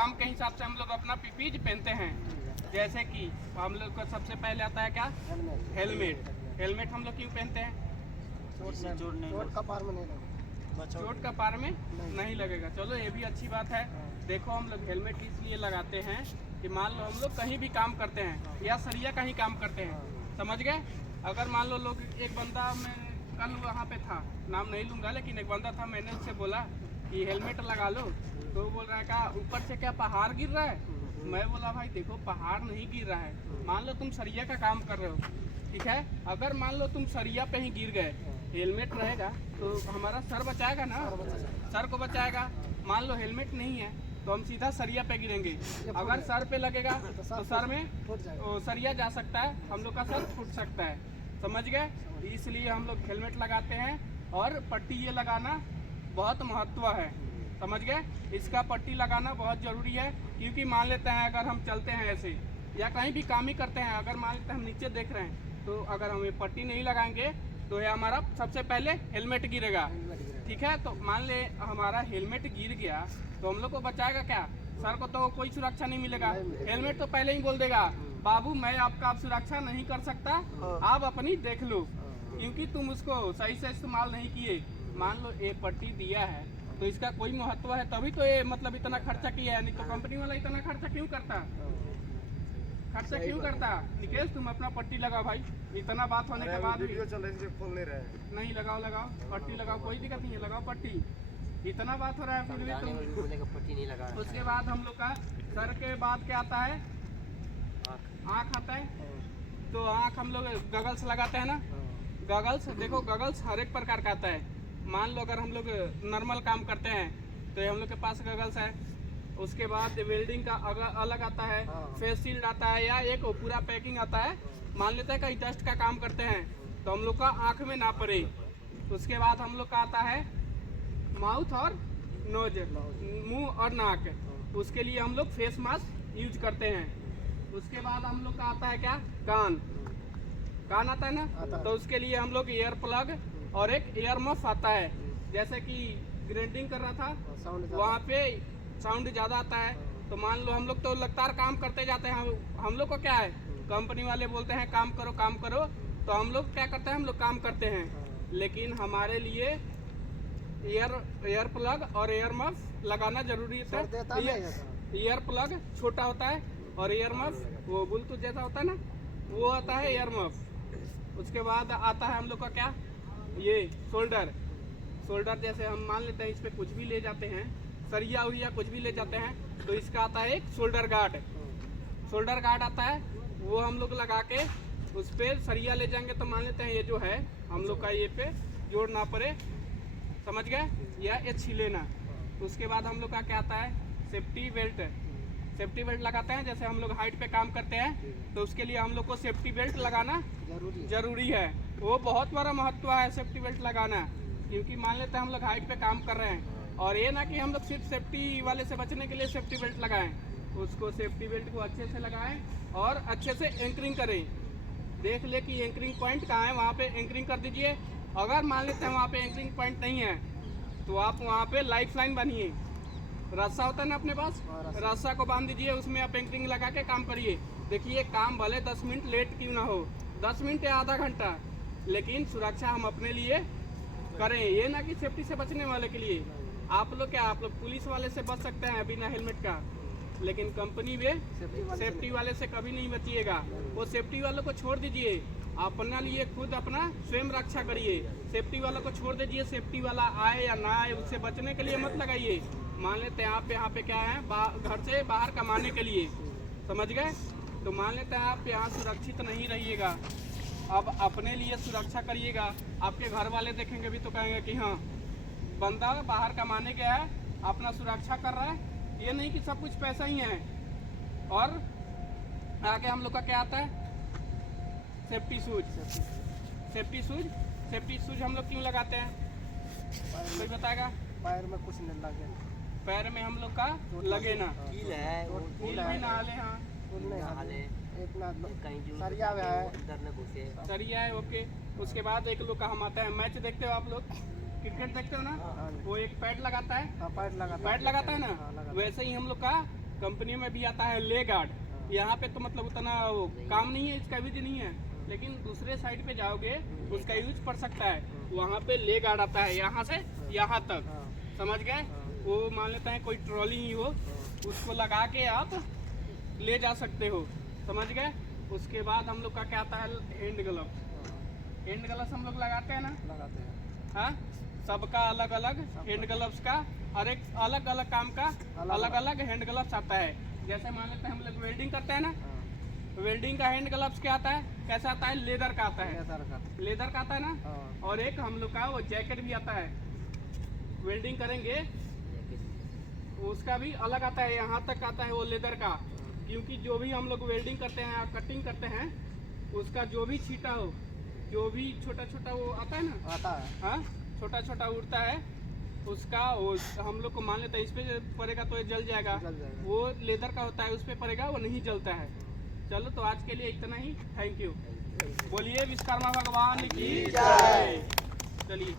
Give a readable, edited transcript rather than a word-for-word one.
काम के हिसाब से हम लोग अपना पीपीई पहनते हैं। जैसे कि हम लोग को सबसे पहले आता है क्या, हेलमेट। हेलमेट हम लोग क्यों पहनते हैं? चोट का पार में नहीं लगेगा। चोट का पार में नहीं लगेगा। चलो ये भी अच्छी बात है। देखो हम लोग हेलमेट इसलिए लगाते हैं कि मान लो हम लोग कहीं भी काम करते हैं या सरिया कहीं काम करते हैं, समझ गए। अगर मान लो लोग, एक बंदा, मैं कल वहाँ पे था, नाम नहीं लूँगा, लेकिन एक बंदा था, मैंने उससे बोला कि हेलमेट लगा लो, तो वो बोल रहा है क्या ऊपर से क्या पहाड़ गिर रहा है? मैं बोला भाई देखो पहाड़ नहीं गिर रहा है, मान लो तुम सरिया का काम कर रहे हो, ठीक है, अगर मान लो तुम सरिया पे ही गिर गए, हेलमेट रहेगा तो हमारा सर बचाएगा ना, सर को बचाएगा। मान लो हेलमेट नहीं है तो हम सीधा सरिया पे गिरेंगे, अगर सर पे लगेगा तो सर में सरिया जा सकता है, हम लोग का सर फूट सकता है, समझ गए। इसलिए हम लोग हेलमेट लगाते हैं। और पट्टी ये लगाना बहुत महत्व है, समझ गए। इसका पट्टी लगाना बहुत ज़रूरी है, क्योंकि मान लेते हैं अगर हम चलते हैं ऐसे या कहीं भी काम ही करते हैं, अगर मान लेते हैं हम नीचे देख रहे हैं, तो अगर हम ये पट्टी नहीं लगाएंगे तो ये हमारा सबसे पहले हेलमेट गिरेगा, ठीक है। तो मान ले हमारा हेलमेट गिर गया तो हम लोग को बचाएगा क्या? सर को तो कोई सुरक्षा नहीं मिलेगा। हेलमेट तो पहले ही बोल देगा बाबू मैं आपका सुरक्षा नहीं कर सकता, आप अपनी देख लो, क्योंकि तुम उसको सही से इस्तेमाल नहीं किए। मान लो ये पट्टी दिया है तो इसका कोई महत्व है, तभी तो ये मतलब इतना खर्चा किया है, नहीं तो कंपनी वाला इतना खर्चा क्यों करता? निकेश तुम अपना पट्टी लगाओ भाई, इतना बात होने के बाद भी खोल नहीं रहे। नहीं लगाओ पट्टी लगाओ, कोई दिक्कत नहीं है, लगाओ पट्टी। इतना बात हो रहा है फिर भी तुम पट्टी नहीं लगा। उसके बाद हम लोग का सर के बाद क्या आता है? आँख आता है। तो आँख हम लोग गगल्स लगाते हैं ना, गगल्स। देखो गगल्स हर एक प्रकार का आता है। मान लो अगर हम लोग नॉर्मल काम करते हैं तो हम लोग के पास गगल्स है। उसके बाद वेल्डिंग का अलग आता है, फेस शील्ड आता है, या एक पूरा पैकिंग आता है। मान लेते हैं कहीं डस्ट का काम करते हैं तो हम लोग का आँख में ना पड़े। उसके बाद हम लोग का आता है माउथ और नोज, मुंह और नाक, उसके लिए हम लोग फेस मास्क यूज करते हैं। उसके बाद हम लोग का आता है क्या, कान आता है ना, तो उसके लिए हम लोग ईयर प्लग और एक ईयर मफ आता है। जैसे कि ग्राइंडिंग कर रहा था वहाँ पे साउंड ज़्यादा आता है, तो मान लो हम लोग तो लगातार काम करते जाते हैं, हम लोग को क्या है, कंपनी वाले बोलते हैं काम करो, तो हम लोग क्या करते हैं, हम लोग काम करते हैं, लेकिन हमारे लिए ईयर प्लग और ईयर मफ लगाना जरूरी है। ईयर प्लग छोटा होता है और ईयर मफ वो ब्लूटूथ जैसा होता है ना, वो आता है ईयर मफ। उसके बाद आता है हम लोग का क्या, ये शोल्डर। जैसे हम मान लेते हैं इस पे कुछ भी ले जाते हैं, सरिया उरिया कुछ भी ले जाते हैं, तो इसका आता है एक शोल्डर गार्ड आता है, वो हम लोग लगा के उस पर सरिया ले जाएंगे तो मान लेते हैं ये जो है हम लोग का ये पे जोड़ ना पड़े, समझ गए, या ये छिले ना। उसके बाद हम लोग का क्या आता है, सेफ्टी बेल्ट लगाते हैं। जैसे हम लोग हाइट पे काम करते हैं तो उसके लिए हम लोग को सेफ्टी बेल्ट लगाना जरूरी है। वो बहुत बड़ा महत्व है सेफ्टी बेल्ट लगाना, क्योंकि मान लेते हैं हम लोग हाइट पे काम कर रहे हैं, और ये ना कि हम लोग सिर्फ सेफ्टी वाले से बचने के लिए सेफ्टी बेल्ट लगाएं, उसको सेफ्टी बेल्ट को अच्छे से लगाएं और अच्छे से एंकरिंग करें। देख ले कि एंकरिंग पॉइंट कहाँ है, वहाँ पे एंकरिंग कर दीजिए। अगर मान लेते हैं वहाँ पे एंकरिंग पॉइंट नहीं है तो आप वहाँ पे लाइफ लाइन बनिए, रस्सा होता है ना अपने पास, रस्सा को बांध दीजिए, उसमें आप एंकरिंग लगा के काम करिए। देखिए काम भले 10 मिनट लेट क्यों ना हो, 10 मिनट या आधा घंटा, लेकिन सुरक्षा हम अपने लिए करें, ये ना कि सेफ्टी से बचने वाले के लिए। आप लोग पुलिस वाले से बच सकते हैं बिना हेलमेट का, लेकिन कंपनी में सेफ्टी वाले से कभी नहीं बचिएगा। वो सेफ्टी वालों को छोड़ दीजिए, अपना लिए खुद अपना स्वयं रक्षा करिए। सेफ्टी वालों को छोड़ दीजिए, सेफ्टी वाला आए या ना आए उससे बचने के लिए मत लगाइए। मान लेते हैं आप यहाँ पे क्या है, घर से बाहर कमाने के लिए, समझ गए, तो मान लेते हैं आप यहाँ सुरक्षित नहीं रहिएगा। अब अपने लिए सुरक्षा करिएगा, आपके घर वाले देखेंगे भी तो कहेंगे कि हाँ बंदा बाहर कमाने गया है, अपना सुरक्षा कर रहा है। ये नहीं कि सब कुछ पैसा ही है। और आगे हम लोग का क्या आता है, सेफ्टी शूज हम लोग क्यों लगाते हैं, कोई बताएगा? पैर में कुछ नहीं लगे, पैर में हम लोग का लगे ना, कील है, कील भी ना हाले, हाँ सरिया है, ओके। उसके बाद एक लोग का हम आता है, मैच देखते हो आप लोग, क्रिकेट देखते हो ना, वो एक पैड लगाता है, पैड लगाता है ना, वैसे ही हम लोग का कंपनी में भी आता है ले गार्ड। यहाँ पे तो मतलब उतना वो काम नहीं है, इसका यूज नहीं है, लेकिन दूसरे साइड पे जाओगे उसका यूज पड़ सकता है। वहाँ पे ले गार्ड आता है यहाँ से यहाँ तक, समझ गए? वो मान लेते हैं कोई ट्रॉली ही हो, उसको लगा के आप ले जा सकते हो, समझ गए? उसके बाद हम लोग का क्या आता है, हैंड ग्लव्स। हैंड ग्लव्स हम लोग लगाते हैं ना, लगाते हैं। हाँ, सबका अलग अलग हैंड ग्लव्स का, हर एक अलग अलग काम का अलग अलग हैंड ग्लव्स आता है। जैसे मान लेते हैं हम लोग वेल्डिंग करते हैं ना, वेल्डिंग का हैंड ग्लव्स क्या आता है, कैसा आता है, लेदर का आता है, लेदर का आता है ना। और एक हम लोग का वो जैकेट भी आता है, वेल्डिंग करेंगे उसका भी अलग आता है, यहाँ तक आता है वो लेदर का। क्योंकि जो भी हम लोग वेल्डिंग करते हैं या कटिंग करते हैं, उसका जो भी छीटा हो, जो भी छोटा छोटा वो आता है ना, आता है, हाँ, छोटा छोटा उड़ता है, उसका वो हम लोग को मान लेते हैं इस पे पड़ेगा तो ये जल जाएगा, वो लेदर का होता है, उस पे पड़ेगा वो नहीं जलता है। चलो तो आज के लिए इतना ही, थैंक यू। बोलिए विश्वकर्मा भगवान की जय। चलिए।